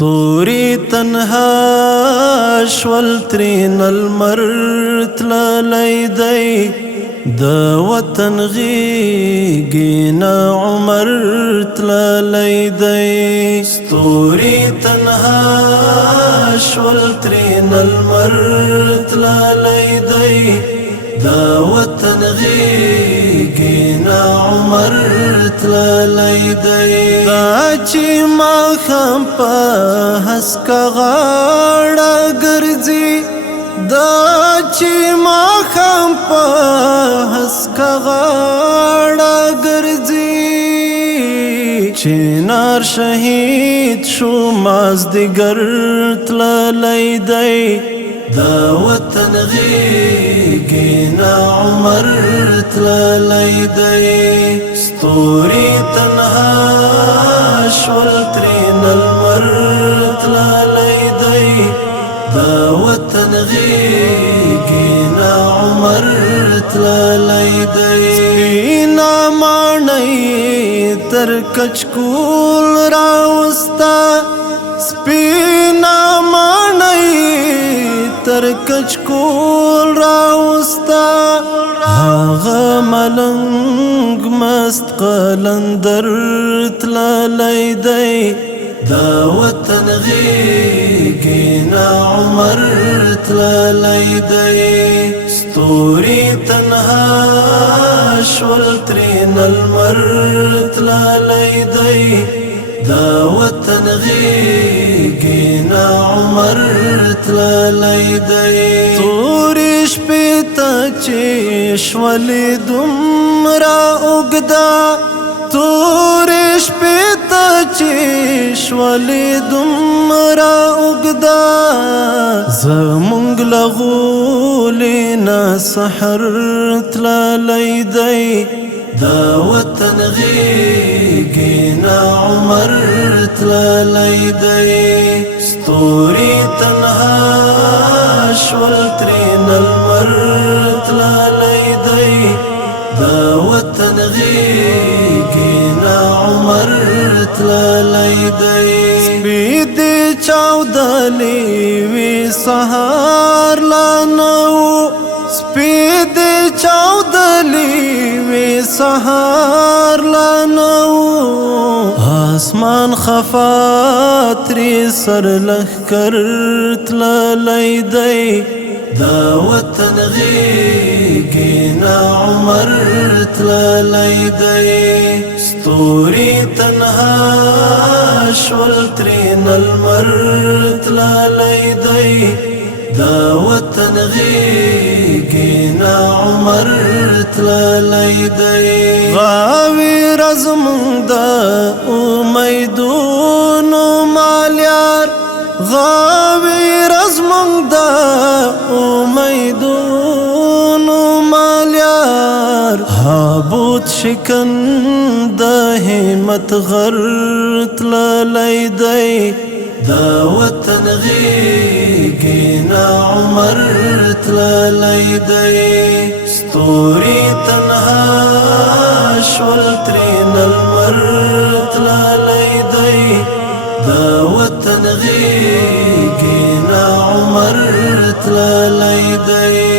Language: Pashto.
ستوري تنها شول ترين المرت لليدي دا وطن غيقنا عمرت لليدي ستوري تنها شول ترين المرت لليدي دا وطن غيقنا عمرت لليدي دا چی ما خم پا حسکا غاڑا گرزی دا چی ما خم پا حسکا غاڑا گرزی چنار شهید شو مازدیگر تللی دا وطن غیگینا عمرت للی ستوری تنها شول ترین المرت للی دا وطن غیگینا عمرت للی سپینا مانی تر کچکول راوستا سپینا مانی تر کچکول راوستا هاغا ملنگ مست قلندر تلالی دی دا وطن غیگینا عمر تلالی دی ستوری تنها شول ترین المر تلالی دی دا وطن غیگینا عمر تلالی دی توری شپیتا چی شولی دمرا اگدا توری شپیتا چی شولی دمرا اگدا زمونگ لغولینا سحر تلالی دی دا وطن غیگینا عمر تلالی دی ستوری تنها شول ترین المر تلالی دی دا وطن غیگینا عمر تلالی دی سپیدی چاودلی وی سهار لانو سپیدی چاودلی وی سهار لانو آسمان خفاتری سر لخکر تلالی دی دا وطن غیگینا عمر تلالی دی ستوری تنها شول ترین المر تلالی دی دا وطن غیگینا عمر تلالی دی غاوی رزمون دا امیدون مالیار غاوی رزمون دا امیدون مالیار حابوت شکن دا همت غر تلالی دی دا وطن غیگینا عمر تلالی دی ستوری تنها شول ترین المر تلالی دی دا وطن غیگینا عمر تلالی دی